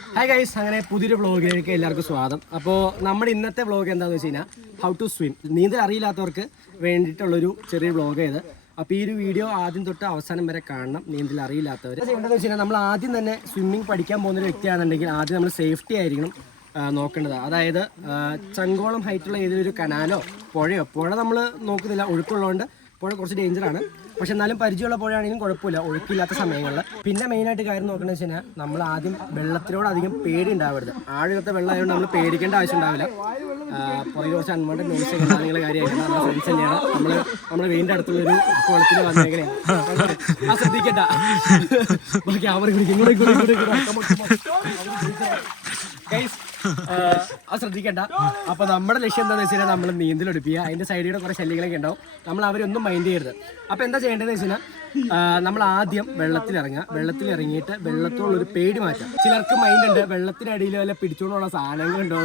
Hi guys, അങ്ങനെ പുതിയൊരു വ്ളോഗിലേക്ക് എല്ലാവർക്കും സ്വാഗതം. അപ്പോൾ നമ്മുടെ ഇന്നത്തെ വ്ളോഗ് എന്താണെന്ന് വെച്ച് കഴിഞ്ഞാൽ ഹൗ ടു സ്വിം, നീന്തൽ അറിയില്ലാത്തവർക്ക് വേണ്ടിയിട്ടുള്ളൊരു ചെറിയ വ്ളോഗ് ഇത്. അപ്പോൾ ഈ ഒരു വീഡിയോ ആദ്യം തൊട്ട് അവസാനം വരെ കാണണം, നീന്തൽ അറിയില്ലാത്തവർ. എന്താണെന്ന് വെച്ച് കഴിഞ്ഞാൽ നമ്മൾ ആദ്യം തന്നെ സ്വിമ്മിങ് പഠിക്കാൻ പോകുന്ന ഒരു വ്യക്തിയാണെന്നുണ്ടെങ്കിൽ ആദ്യം നമ്മൾ സേഫ്റ്റി ആയിരിക്കണം നോക്കേണ്ടത്. അതായത് ചങ്കോളം ഹൈറ്റുള്ള ഏതൊരു കനാലോ പുഴ നമ്മൾ നോക്കുന്നില്ല, ഒഴുക്കുള്ളതുകൊണ്ട് പുഴ കുറച്ച് ഡേഞ്ചറാണ്. പക്ഷെ എന്നാലും പരിചയമുള്ള പുഴയാണെങ്കിലും കുഴപ്പമില്ല ഒഴുക്കില്ലാത്ത സമയങ്ങളിൽ. പിന്നെ മെയിനായിട്ട് കാര്യം നോക്കണമെന്ന് വെച്ച് കഴിഞ്ഞാൽ നമ്മൾ ആദ്യം വെള്ളത്തിനോട് അധികം പേടി ഉണ്ടാവരുത്. ആഴത്തെ വെള്ളം ആയതുകൊണ്ട് നമ്മൾ പേടിക്കേണ്ട ആവശ്യം ഉണ്ടാവില്ല. പുറകെ കുറച്ച് അൺവാണ്ടഡ് നോയ്സ് കാര്യങ്ങളുടെ കാര്യമായിട്ട് നമ്മുടെ ഫ്രണ്ട്സ് തന്നെയാണ്. നമ്മുടെ വീടിൻ്റെ അടുത്തുള്ളൊരു കുളത്തിൽ വന്നേക്കണേ ആ ശ്രദ്ധിക്കണ്ട. ബാക്കി അവർ അത് ശ്രദ്ധിക്കണ്ട. അപ്പൊ നമ്മുടെ ലക്ഷ്യം എന്താണെന്ന് വെച്ച് കഴിഞ്ഞാൽ നമ്മൾ നീന്തൽ ഒടിപ്പിക്കുക. അതിന്റെ സൈഡിലൂടെ കുറെ ശല്യങ്ങളൊക്കെ ഉണ്ടാവും, നമ്മൾ അവരൊന്നും മൈൻഡ് ചെയ്യരുത്. അപ്പൊ എന്താ ചെയ്യേണ്ടതെന്ന് വെച്ച് കഴിഞ്ഞാൽ നമ്മൾ ആദ്യം വെള്ളത്തിൽ ഇറങ്ങിയിട്ട് വെള്ളത്തോളൊരു പേടി മാറ്റാം. ചിലർക്ക് മൈൻഡ് ഉണ്ട് വെള്ളത്തിനടിയിൽ വല്ല പിടിച്ചോണ്ടുള്ള സാധനങ്ങൾ ഉണ്ടോ.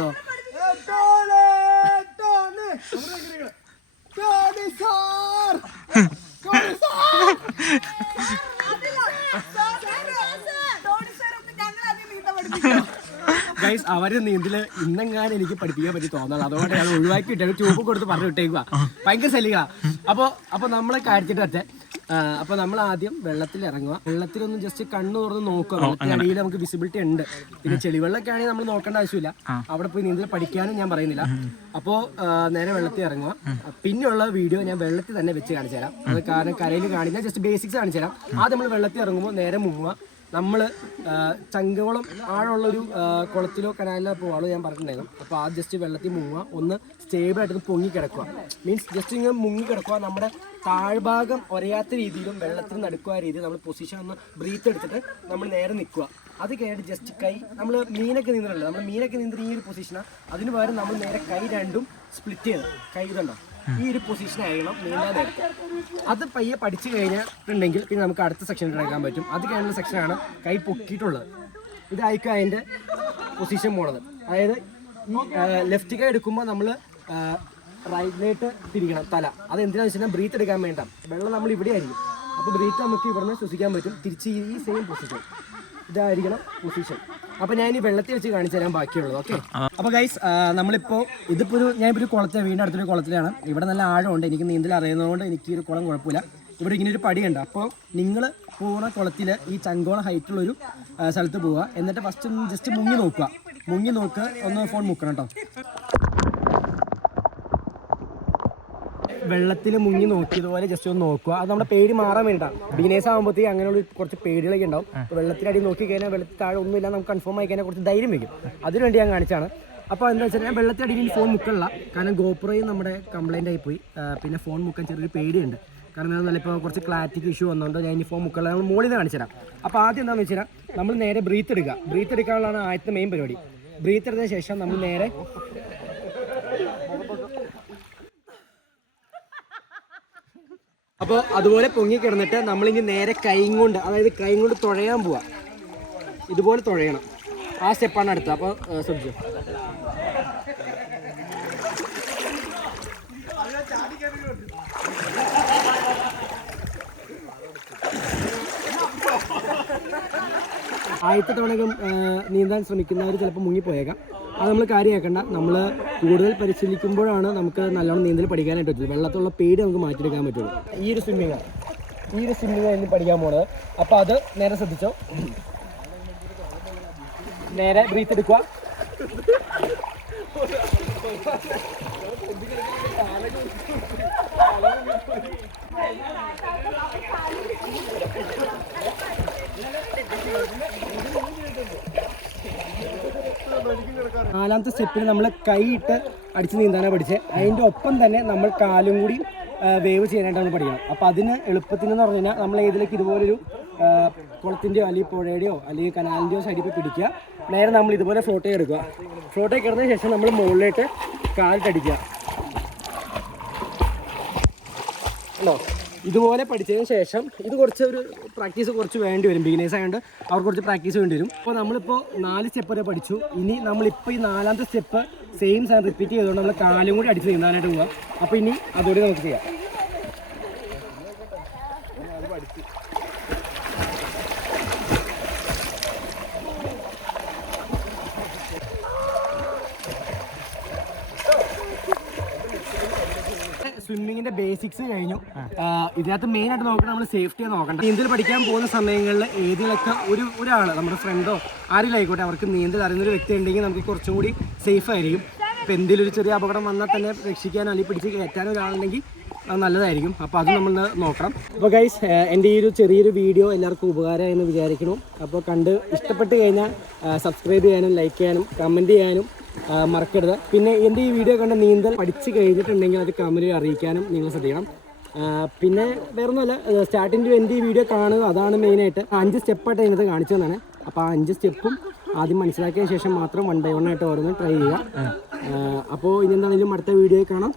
ഗൈസ്, അവര് നീന്തല് ഇന്നെങ്ങാനും എനിക്ക് പഠിപ്പിക്കാൻ പറ്റി തോന്നുള്ളൂ. അതുകൊണ്ട് ഞാൻ ഒഴിവാക്കി വിട്ടേ, ട്യൂബ് കൊടുത്ത് പറഞ്ഞു വിട്ടേക്കുക. ഭയങ്കര ശല്യങ്ങളാ. അപ്പൊ നമ്മളെ കാര്യത്തിട്ട് പറ്റേ. അപ്പൊ നമ്മൾ ആദ്യം വെള്ളത്തിൽ ഇറങ്ങുക. വെള്ളത്തിലൊന്നും ജസ്റ്റ് കണ്ണു തുറന്ന് നോക്കുക. വെള്ളത്തിനടിയിൽ നമുക്ക് വിസിബിലിറ്റി ഉണ്ട്. പിന്നെ ചെളിവെള്ളമൊക്കെ ആണെങ്കിൽ നമ്മൾ നോക്കേണ്ട ആവശ്യമില്ല. അവിടെ പോയി നീന്തൽ പഠിക്കാനും ഞാൻ പറയുന്നില്ല. അപ്പോൾ നേരെ വെള്ളത്തിൽ ഇറങ്ങുക. പിന്നെയുള്ള വീഡിയോ ഞാൻ വെള്ളത്തിൽ തന്നെ വെച്ച് കാണിച്ചു തരാം. അത് കാരണം കരയിൽ കാണിക്കാൻ ജസ്റ്റ് ബേസിക്സ് കാണിച്ചു തരാം. ആദ്യം നമ്മൾ വെള്ളത്തിൽ ഇറങ്ങുമ്പോൾ നേരെ മുങ്ങുക. നമ്മൾ ചങ്കവളം ആഴമുള്ളൊരു കുളത്തിലോ കനാലിലോ പോവാളോ ഞാൻ പറഞ്ഞിട്ടുണ്ടായിരുന്നു. അപ്പോൾ ആ ജസ്റ്റ് വെള്ളത്തിൽ മുങ്ങുക, ഒന്ന് സ്റ്റേബിളായിട്ട് പൊങ്ങി കിടക്കുക. മീൻസ് ജസ്റ്റ് ഇങ്ങനെ മുങ്ങി കിടക്കുക. നമ്മുടെ താഴ്ഭാഗം ഒരയാത്ത രീതിയിലും വെള്ളത്തിൽ നടുക്കുക രീതിയിൽ നമ്മൾ പൊസിഷൻ ഒന്ന് ബ്രീത്ത് എടുത്തിട്ട് നമ്മൾ നേരെ നിൽക്കുക. അത് കഴിഞ്ഞിട്ട് ജസ്റ്റ് കൈ നമ്മൾ മീനൊക്കെ നീന്തലല്ലോ, നമ്മൾ മീനൊക്കെ നീന്തൽ ഈ ഒരു പൊസിഷനാണ്. അതിന് പകരം നമ്മൾ നേരെ കൈ രണ്ടും സ്പ്ലിറ്റ് ചെയ്ത് കൈ ഇതുണ്ടോ ഈ ഒരു പൊസിഷനായിരിക്കണം നീന്താൻ നേരത്തെ. അത് പയ്യെ പഠിച്ചു കഴിഞ്ഞിട്ടുണ്ടെങ്കിൽ പിന്നെ നമുക്ക് അടുത്ത സെക്ഷനിൽ എടുക്കാൻ പറ്റും. അത് കഴിഞ്ഞുള്ള സെക്ഷനാണ് കൈ പൊക്കിയിട്ടുള്ളത്. ഇതായിരിക്കും അതിൻ്റെ പൊസിഷൻ പോണത്. അതായത് ഈ ലെഫ്റ്റ് കൈ എടുക്കുമ്പോൾ നമ്മൾ റൈറ്റിലേക്ക് തിരിക്കണം തല. അത് എന്തിനാണെന്ന് വെച്ച് കഴിഞ്ഞാൽ ബ്രീത്ത് എടുക്കാൻ വേണ്ട. വെള്ളം നമ്മൾ ഇവിടെ ആയിരിക്കും. അപ്പോൾ ബ്രീത്ത് നമുക്ക് ഇവിടുന്ന് ശ്വസിക്കാൻ പറ്റും. തിരിച്ച് ഈ സെയിം പൊസിഷൻ ഇതായിരിക്കണം പൊസിഷൻ. അപ്പൊ ഞാൻ ഈ വെള്ളത്തിൽ വെച്ച് കാണിച്ചു തരാൻ ബാക്കിയുള്ളത്. ഓക്കെ. അപ്പൊ ഗൈസ്, നമ്മളിപ്പോ ഞാനിപ്പോ ഒരു കുളത്തിൽ, വീടിന്റെ അടുത്തൊരു കുളത്തിലാണ്. ഇവിടെ നല്ല ആഴമുണ്ട്. എനിക്ക് നീന്തൽ അറിയുന്നതുകൊണ്ട് എനിക്ക് ഈ ഒരു കുളം കുഴപ്പമില്ല. ഇവിടെ ഇങ്ങനെ ഒരു പടിയുണ്ട്. അപ്പോൾ നിങ്ങൾ പോകുന്ന കുളത്തിൽ ഈ ചങ്കോളം ഹൈറ്റുള്ളൊരു സ്ഥലത്ത് പോവുക. എന്നിട്ട് ഫസ്റ്റ് ജസ്റ്റ് മുങ്ങി നോക്കുക. ഒന്ന് ഫോൺ മുക്കണം കേട്ടോ. വെള്ളത്തിൽ മുങ്ങി നോക്കിയതുപോലെ ജസ്റ്റ് ഒന്ന് നോക്കുക. അത് നമ്മുടെ പേടി മാറാൻ വേണ്ടിയിട്ടാണ്. ബിഗിനേഴ്സ് ആകുമ്പോഴത്തേക്ക് അങ്ങനെയുള്ള കുറച്ച് പേടികളൊക്കെ ഉണ്ടാവും. വെള്ളത്തിനടി നോക്കി കഴിഞ്ഞാൽ വെള്ളത്തിൽ താഴെ ഒന്നുമില്ല നമുക്ക് കൺഫേം ആയി കഴിഞ്ഞാൽ കുറച്ച് ധൈര്യം വയ്ക്കും. അതിനുവേണ്ടി ഞാൻ കാണിച്ചാണ്. അപ്പോൾ എന്താ വെച്ചാൽ ഞാൻ വെള്ളത്തിനടിയിൽ ഫോൺ മുക്കണില്ല. കാരണം ഗോപ്രോയും നമ്മുടെ കംപ്ലൈൻ്റ് ആയിപ്പോയി. പിന്നെ ഫോൺ മുക്കാൻ ചെറിയൊരു പേടിയുണ്ട്. കാരണം എന്താണെന്നല്ല, ഇപ്പോൾ കുറച്ച് ക്ലാരിറ്റിക്ക് ഇഷ്യൂ വന്നുകൊണ്ട് ഞാൻ ഈ ഫോൺ മുക്കണില്ല. നമ്മൾ മുകളിൽ നിന്ന് കാണിച്ചു തരാം. അപ്പോൾ ആദ്യം എന്താണെന്ന് വെച്ചാൽ നമ്മൾ നേരെ ബ്രീത്ത് എടുക്കാനുള്ളതാണ് ആദ്യത്തെ മെയിൻ പരിപാടി. ബ്രീത്ത് എടുത്തതിന് ശേഷം നമ്മൾ നേരെ അപ്പോൾ അതുപോലെ പൊങ്ങി കിടന്നിട്ട് നമ്മളിനി നേരെ കൈ കൊണ്ട് തുഴയാൻ പോവാ. ഇതുപോലെ തുഴയണം. ആ സ്റ്റെപ്പാണ് അടുത്തത്. അപ്പോൾ ശ്രദ്ധിച്ചു. ആദ്യത്തെ തവണയൊക്കെ നീന്താൻ ശ്രമിക്കുന്നവർ ചിലപ്പോൾ മുങ്ങിപ്പോയേക്കാം. അത് നമ്മൾ കാര്യമാക്കണ്ട. നമ്മൾ കൂടുതൽ പരിശീലിക്കുമ്പോഴാണ് നമുക്ക് നല്ലോണം നീന്തൽ പഠിക്കാനായിട്ട് പറ്റുള്ളൂ. വെള്ളത്തുള്ള പേടി നമുക്ക് മാറ്റിയെടുക്കാൻ പറ്റുള്ളൂ. ഈ ഒരു സ്വിമ്മിങ് ഇനി പഠിക്കാൻ പോണത്. അപ്പോൾ അത് നേരെ ശ്രദ്ധിച്ചോ. നേരെ ബ്രീത്ത് എടുക്കുക. നാലാമത്തെ സ്റ്റെപ്പിൽ നമ്മൾ കൈയിട്ട് അടിച്ച് നീന്താനാണ് പഠിച്ചത്. അതിൻ്റെ ഒപ്പം തന്നെ നമ്മൾ കാലും കൂടി വേവ് ചെയ്യാനായിട്ട് നമ്മൾ പഠിക്കണം. അപ്പോൾ അതിന് എളുപ്പത്തിനെന്ന് പറഞ്ഞു കഴിഞ്ഞാൽ നമ്മൾ ഏതിലേക്ക് ഇതുപോലൊരു കുളത്തിൻ്റെയോ അല്ലെങ്കിൽ പുഴയുടെയോ അല്ലെങ്കിൽ കനാലിൻ്റെയോ സൈഡിൽ പോയി പിടിക്കുക. നേരെ നമ്മൾ ഇതുപോലെ ഫ്ലോട്ടേ എടുക്കുക. ഫ്ലോട്ടേ കിടന്നതിന് ശേഷം നമ്മൾ മുകളിലേക്ക് കാലിട്ടടിക്കുക. ഉണ്ടോ? ഇതുപോലെ പഠിച്ചതിന് ശേഷം ഇത് ഒരു പ്രാക്ടീസ് കുറച്ച് വേണ്ടി വരും. ബിഗിനേഴ്സ് ആയതുകൊണ്ട് അവർക്ക് കുറച്ച് പ്രാക്ടീസ് വേണ്ടി വരും. അപ്പോൾ നമ്മളിപ്പോൾ 4 സ്റ്റെപ്പ് വരെ പഠിച്ചു. ഇനി നമ്മളിപ്പോൾ ഈ 4ാമത്തെ സ്റ്റെപ്പ് സെയിം സാധനം റിപ്പീറ്റ് ചെയ്തുകൊണ്ട് നമ്മൾ കാലും കൂടി അടിച്ച് നീന്താനായിട്ട് പോകാം. അപ്പോൾ ഇനി അതോടെ നമുക്ക് ചെയ്യാം. നീന്തലിന്റെ ബേസിക്സ് കഴിഞ്ഞു. ഇതിനകത്ത് മെയിൻ ആയിട്ട് നോക്കണം നമ്മൾ സേഫ്റ്റിയെ നോക്കണം. നീന്തൽ പഠിക്കാൻ പോകുന്ന സമയങ്ങളിൽ ഏതിലൊക്കെ ഒരാൾ നമ്മുടെ ഫ്രണ്ടോ ആരെങ്കിലും ആയിക്കോട്ടെ അവർക്ക് നീന്തൽ അറിയുന്നൊരു വ്യക്തി ഉണ്ടെങ്കിൽ നമുക്ക് കുറച്ചും കൂടി സേഫ് ആയിരിക്കും. ഇപ്പം എന്തെങ്കിലും ഒരു ചെറിയ അപകടം വന്നാൽ തന്നെ രക്ഷിക്കാനോ അല്ലെങ്കിൽ പിടിച്ച് കയറ്റാനോ ഒരാളുണ്ടെങ്കിൽ അത് നല്ലതായിരിക്കും. അപ്പോൾ അത് നമ്മൾ നോക്കണം. അപ്പോൾ ഗൈസ് എൻ്റെ ഈ ഒരു ചെറിയൊരു വീഡിയോ എല്ലാവർക്കും ഉപകാരമായി എന്ന് വിചാരിക്കുന്നു. അപ്പോൾ കണ്ട് ഇഷ്ടപ്പെട്ട് കഴിഞ്ഞാൽ സബ്സ്ക്രൈബ് ചെയ്യാനും ലൈക്ക് ചെയ്യാനും കമൻറ്റ് ചെയ്യാനും മറക്കരുത്. പിന്നെ എൻ്റെ ഈ വീഡിയോ കണ്ട് നീന്തൽ പഠിച്ച് കഴിഞ്ഞിട്ടുണ്ടെങ്കിൽ അത് കമൻറ്റ് അറിയിക്കാനും നിങ്ങൾ ശ്രദ്ധിക്കണം. പിന്നെ വേറൊന്നുമല്ല, സ്റ്റാർട്ടിങ് ടു എൻ്റെ ഈ വീഡിയോ കാണുക, അതാണ് മെയിനായിട്ട്. 5 സ്റ്റെപ്പായിട്ട് അതിനകത്ത് കാണിച്ചു തന്നാണ്. അപ്പോൾ ആ 5 സ്റ്റെപ്പും ആദ്യം മനസ്സിലാക്കിയ ശേഷം മാത്രം 1 by 1 ആയിട്ട് ഓരോന്ന് ട്രൈ ചെയ്യുക. അപ്പോൾ ഇനി എന്താണെങ്കിലും അടുത്ത വീഡിയോയിൽ കാണാം.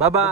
Bye bye.